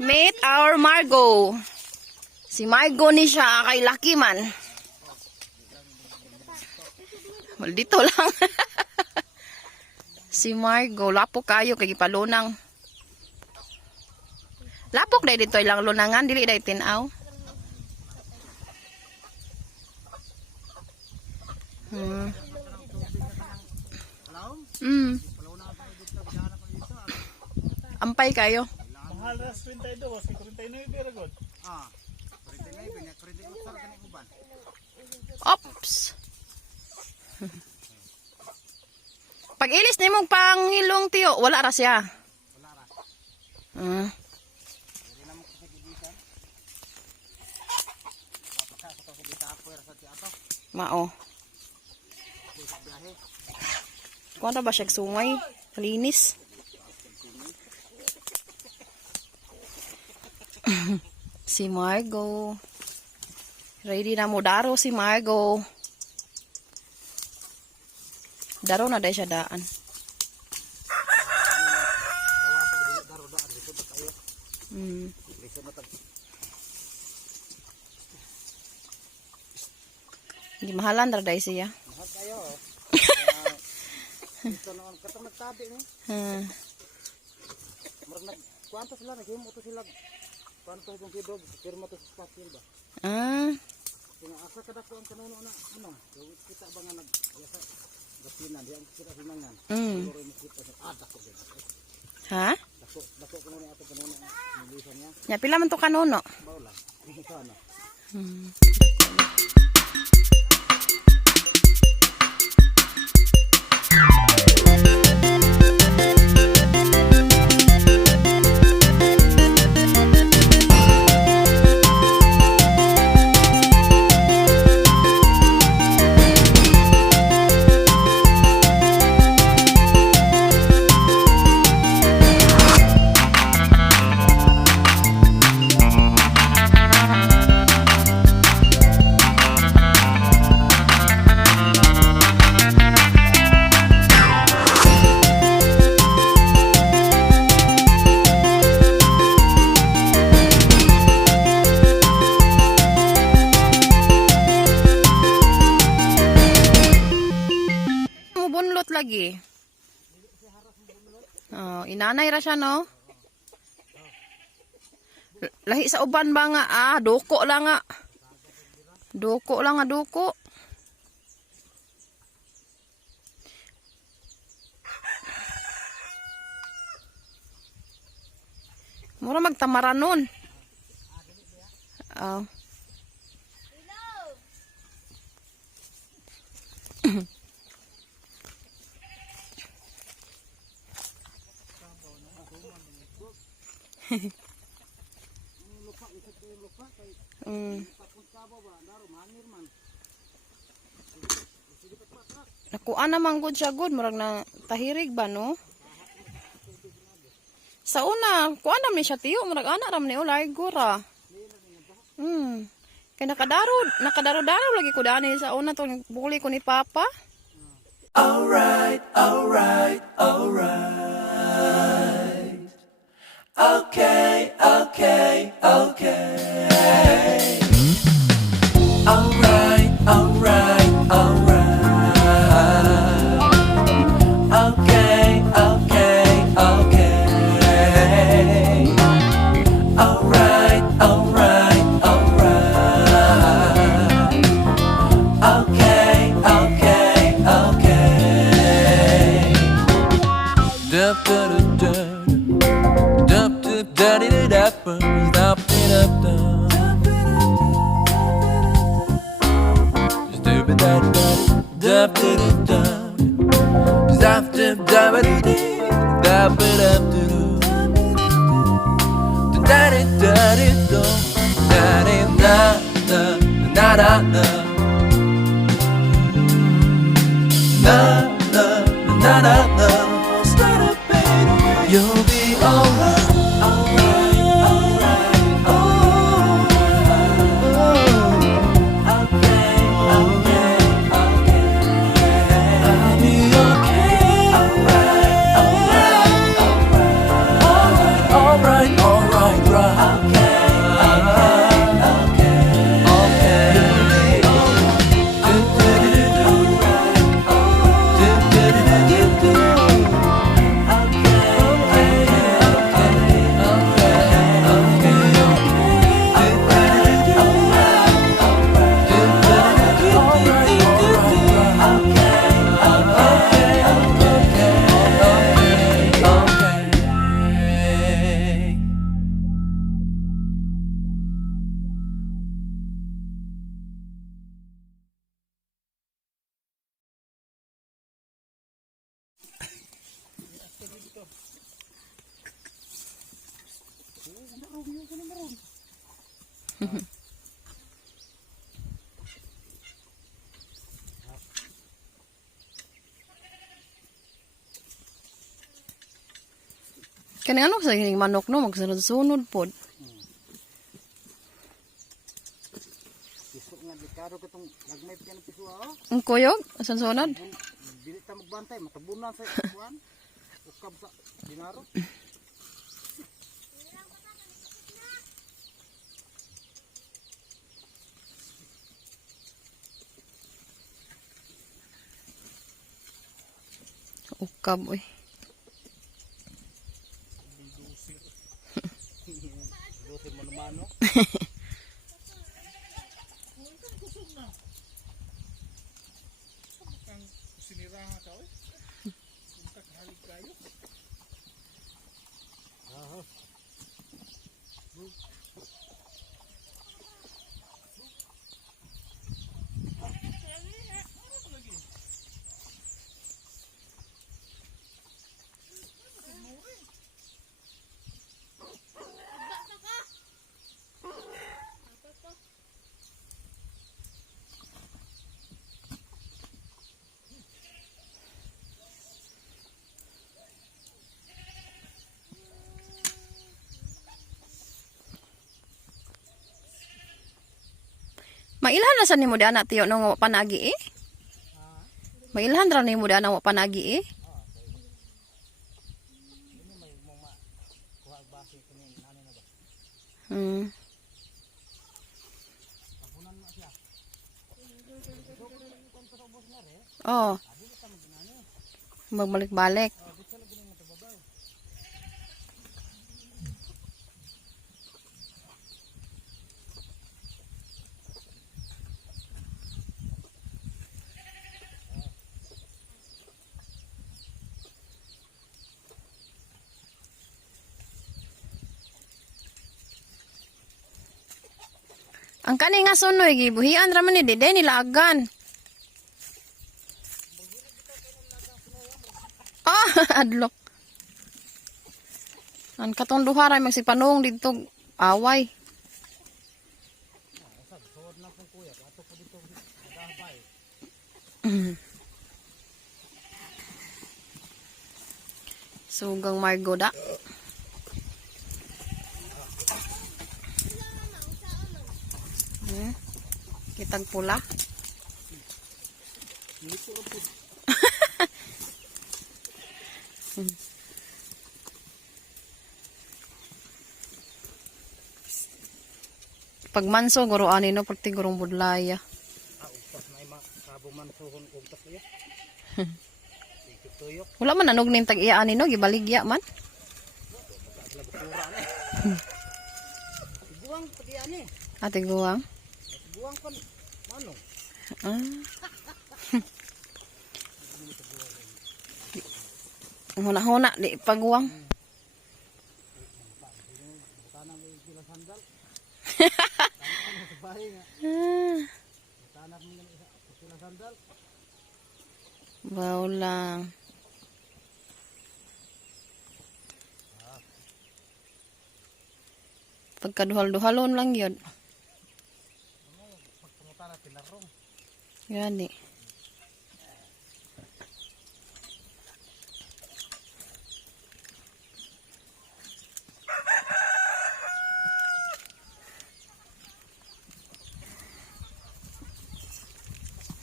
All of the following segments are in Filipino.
Meet our Margo. Si Margo ni siya kay Lucky man. Well, dito lang. Si Margo, lapok kayo kay gipalunang. Lapok day dito ilang lunangan, dili day tinaw. Ampay kayo. Mahal na 32, 49 beragod. Ah, 49 nya 48 sa kanang uban. Ops. Pag ilis nimong panghilong tiyo, wala ra siya. Wala ra. Dili na mo kasi gibisan. Baka sa to gibita ako sa ti ato. Mao. Biyahe. Kuan ra ba siya sungay? Linis. Si Margo. Ready na mo daro si Margo. Daro na dahil siya daan. Hindi mahalan ra dahil siya. Mahal kayo. Ito naman katong nagtabi ni. Murag nag kuanto sila naghimo to sila. Kuanto kung kidog firma to sa pasil ba. Kung asa kada ko ang kanuno na ano, kita ba nga nag-yasa gasinan diyan kita hinangan. Siguro mo kita sa dako gyud. Ha? Dako ko ni ato kanuno nilisan niya. Nya pila man to kanuno? Bawla. Dito sana. Bunlot lagi. Oh, inanay ra siya no. Lahi sa uban ba nga doko lang nga. Doko lang nga doko. Mura magtamaran nun. Oh. Nakuan naman good siya good, murag na tahirig ba no? Sa una, kuan naman siya tiyo, murag ana ram ni largo ra. Kay nakadaro lagi ko dani sa una tong buli ko ni Papa. Alright. Okay. Alright. You'll be alright. Alright. Kani ano sa gining manok no magsunod-sunod pod. Piso nga dikaro katong lagmay pa ng piso oh. Ang kuyog asan sunod? Dili ta magbantay matabunan sa kuan. Ukab sa dinaro. Ukab oy. Dose mano-mano. Sinirahan ka, oy. Punta ka halig kayo. Mailhan na sa nimo di anak tiyo nang wa panagi eh. Mailhan ra nimo di anak wa panagi eh. Hmm. Oh. Magbalik-balik. Ang kani nga sunoy gibuhian ra man ni dede nilagan. Ah, adlok. Ang katong duha ra magsipanong didto away. Sugang margoda. Kitang pula. Pag manso guro ani no pagti gurong budlaya. Upas na ima kabuman suhon ugtas iya. Tuyok. Wala man nanog ning tag iya ani no gibaligya man. Buang pati ani. Ate guwang. Buang pan mano. Ah. Huna-huna di paguwang. Tanang may sila sandal. Bahay nga. Tanang mo sila sandal. Wow lang. Pagkaduhal-duhalon lang yun. Pagpunta na pinarong. Gani.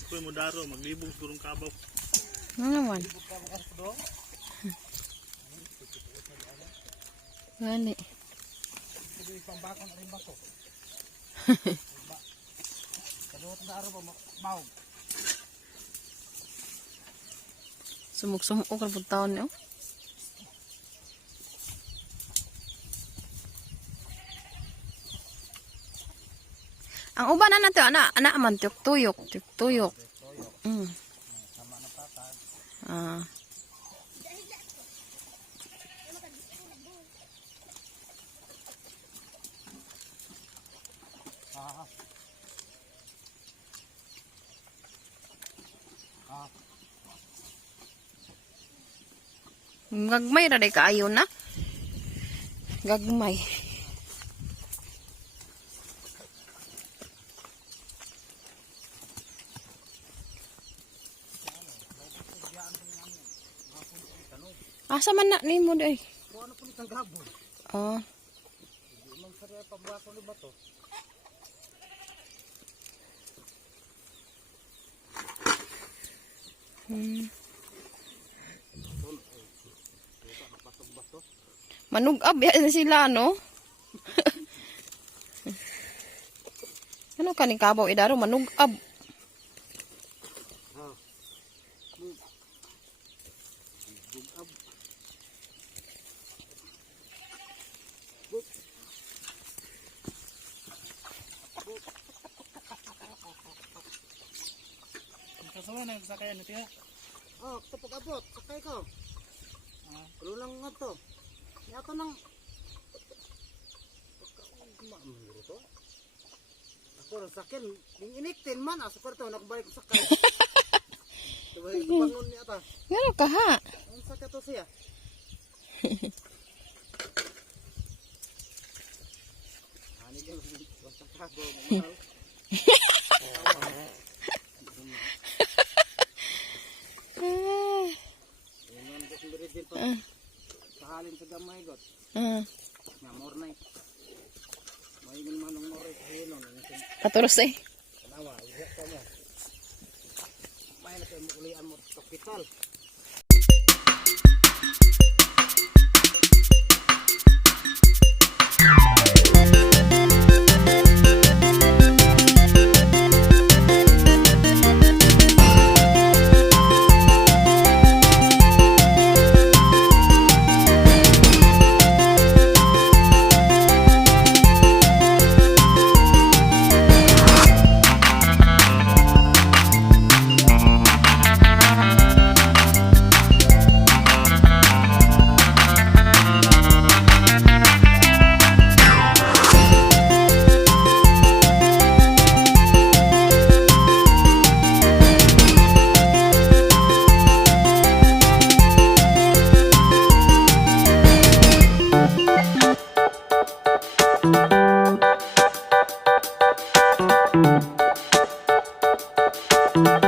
Kuy mo daro, maglibog sigurong kabaw. Ano naman? Gani. Ito yung bakon rin ba to? Kaduot na araw ba maog? Sumuk-sumuk ko kalpun taon niyo. Ang uban na nato, anak man tuyok. Sama na patag. Ah. Gagmay ra day kaayo na. Gagmay. Asa man na nimo day? Kung ano po nitang gabon. Oh. Hindi man sa pabako ni bato. Napatog bato. Manugab ya na sila no. Ano kaning kabaw idaro manugab. Ah. Bugab. Ang kasawa na sakay ano tiya. Oh, ito pag-abot. Sakay ko. Pero lang nga to. Yato nang... Mamuro to. Ako lang sakin. Yung iniktin man. Asa ko ito. Nakabalik ko sakay. Sabay ko bangon niya ta. Ngano ka ha? Ang sakay to siya. Hani ka. Basta kago. Yung ko sundiri din pa. Sahalin sa gamay got. Nga mornay. Maingin man ng moray sa hinon. Katuros eh. Kanawa, iyak ka mo. May na kayo mukulian mo sa kapital. Okay.